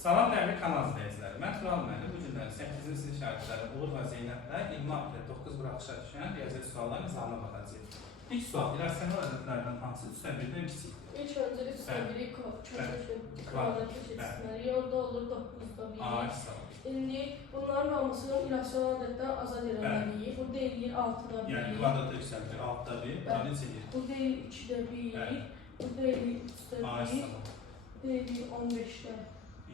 Salam dəyərli kanal izləyiciləri. Mən Tural müəllim. Bu günləri 8-ci sinif şagirdləri Uğur və Zeynəblə 20 aprel 9 buraxışa düşən riyaziyyat suallarının izahına baxacağıq. İlk sual, irrasional ədədlərdən hansı 3-dən kiçikdir? İlk öncə 3-dən 1-i kvadrat keçirməli. Orada olur 9-da 1. İndi bunların hamısını irrasional ədəddən azad eləməliyik. Burada eləyir 6-da 1. Yəni kvadrata yüksəldir 6-da 1. Daha necə eləyir? Burada eləyir 2-də 1. Burada eləyir 3-də 1. Burada eləyir 15-də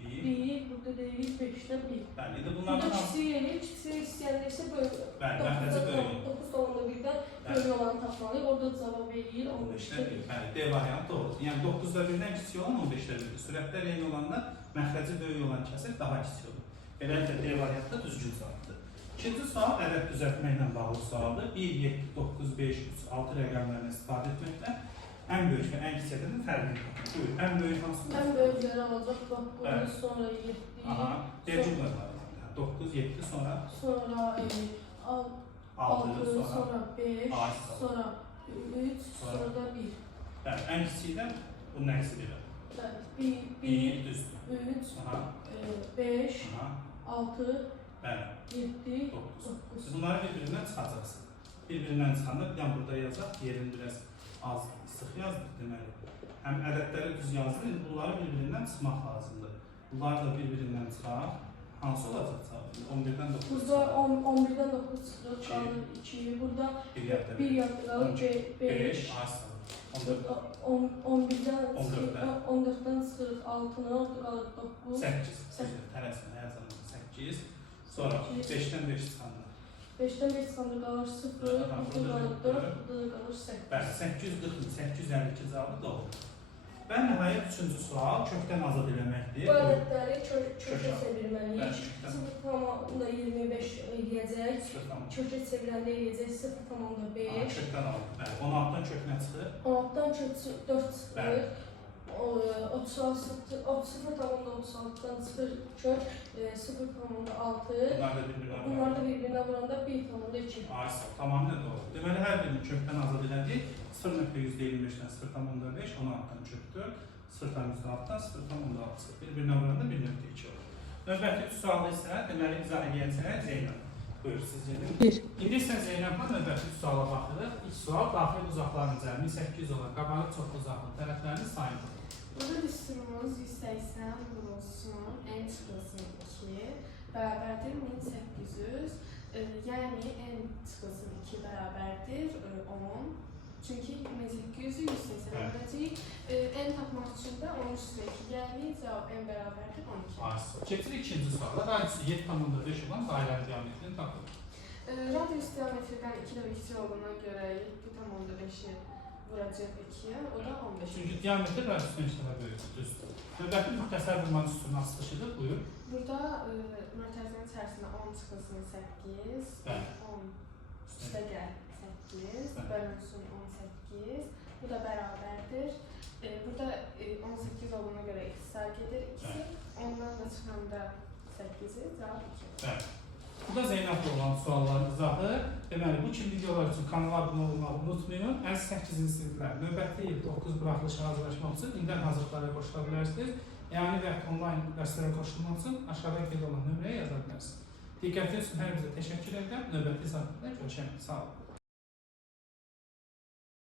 1. Burada eləyir 5-də 1. Bəli, indi bunlardan hansı? Kiçiyi eləyir. Kiçiyi istəyəndə isə bölü. Bəli, mərkəzi bölü. 9-da 1-dən bölü olanı tapmalıyıq. Orada cavab eləyir 15-də 1. Bəli, D variantı doğrudur. Yəni 9-da 1-dən kiçik olan 15-də 1-dir. Sürətlər eyni olanda məxrəci böyük olan kəsir daha kiçik olur. Beləliklə D variantı düzgün cavabdır. İkinci sual ədəd düzəltməklə bağlı sualdır. 1, 7, 9, 5, 3, 6 rəqəmlərini istifadə etməklə ən böyük və ən kiçik ədədin fərqini tapın. Buyur, ən böyük hansı? Ən böyükləri alacaq 9, sonra 7. Aha, D-cümlə var. 9, 7, sonra? Sonra 6, sonra 5, sonra 3, sonra da 1. Bəli, ən kiçikdən bunun əksi verir. Bəli, 1, 3, 5, 6, 7, 9. Bunları bir-birindən çıxacaqsın. Bir-birindən çıxanda bir burada yazacaq, yerini biraz az sıx yazdır deməli. Həm ədədləri düz yazdır, bunları bir-birindən çıxmaq lazımdır. Bunları da bir-birindən çıxar. Hansı olacaq cavabı? 11-dən 9. Burada 11-dən 9 çıxır, qalır 2. Burada 1 yadda qalır, 5. 11-dən çıxırıq 6-nı, orada qalır 9. 8. Tələsinə yazalım. 8. Sonra 5-dən 5 çıxanda. 5-dən 5 çıxanda qalır 0, burada qalır 4, burada da qalır 8. Bəli, 840, 852 cavabı doğrudur. Və nəhayət üçüncü sual kökdən azad eləməkdir. Bu ədədləri kökə çevirməliyik. 0,25 eləyəcək. Kökə çevirəndə eləyəcək 0,5. Kökdən alır. Bəli, 16-dan kök nə çıxır? 16-dan kök 4 çıxır. 0,36-dan çıxır kök 0,6. Bunlar da bir-birinə vuranda 1,2. Tamamilə doğru. Deməli, hər birini kökdən azad elədik. 0,25-dən 0,5, 16-dan kök 4, 0,6-dan 0,6 çıxır. Bir-birinə vuranda 1,2 olur. Növbəti 3 sualı isə deməli izah edəcək Zeynəb. Buyur, siz Zeynəb. İndi isə Zeynəblə növbəti 3 suala baxırıq. İlk sual daxil uzaqların cəmi 800 olan qabağı çox uzaqlı tərəflərinin sayıdır. Burada üstümüz 180 vurulsun, en çıxılsın 2 bərabərdir 1800. Yəni en çıxılsın 2 bərabərdir 10. Çünki 200-ü 180 edəcəyik. En tapmaq üçün də 10 üstə 2 gəlir. Cavab en bərabərdir 12. Keçirik ikinci suala. Radiusu 7,5 olan dairənin diametrini tapın. Radius diametrdən 2 də kiçik olduğuna görə 7,5-i vuracaq 2-yə, o da 15. Çünki diametr radiusun eşitələ böyükdür, düzdür. Növbəti müxtəsər vurmanın üstünün açılışıdır, buyur. Burada mötərizənin içərisində 10 çıxılsın 8, 10 üstə gəl 8, bölünsün 18, bu da bərabərdir. Burada 18 olduğuna görə ixtisar gedir 2, ondan da çıxanda 8-i, cavab 2. Bu da Zeynəblə olan sualların izahı. Deməli, bu kimi videolar üçün kanala abunə olmağı unutmayın. Ən 8-ci siniflər növbəti il 9 buraxılışa hazırlaşmaq üçün indidən hazırlıqlara qoşula bilərsiniz. Yəni və onlayn dərslərə qoşulmaq üçün aşağıda qeyd olan nömrəyə yaza bilərsiniz. Diqqətiniz üçün hər bizə təşəkkür edirəm. Növbəti izahda görüşək. Sağ olun.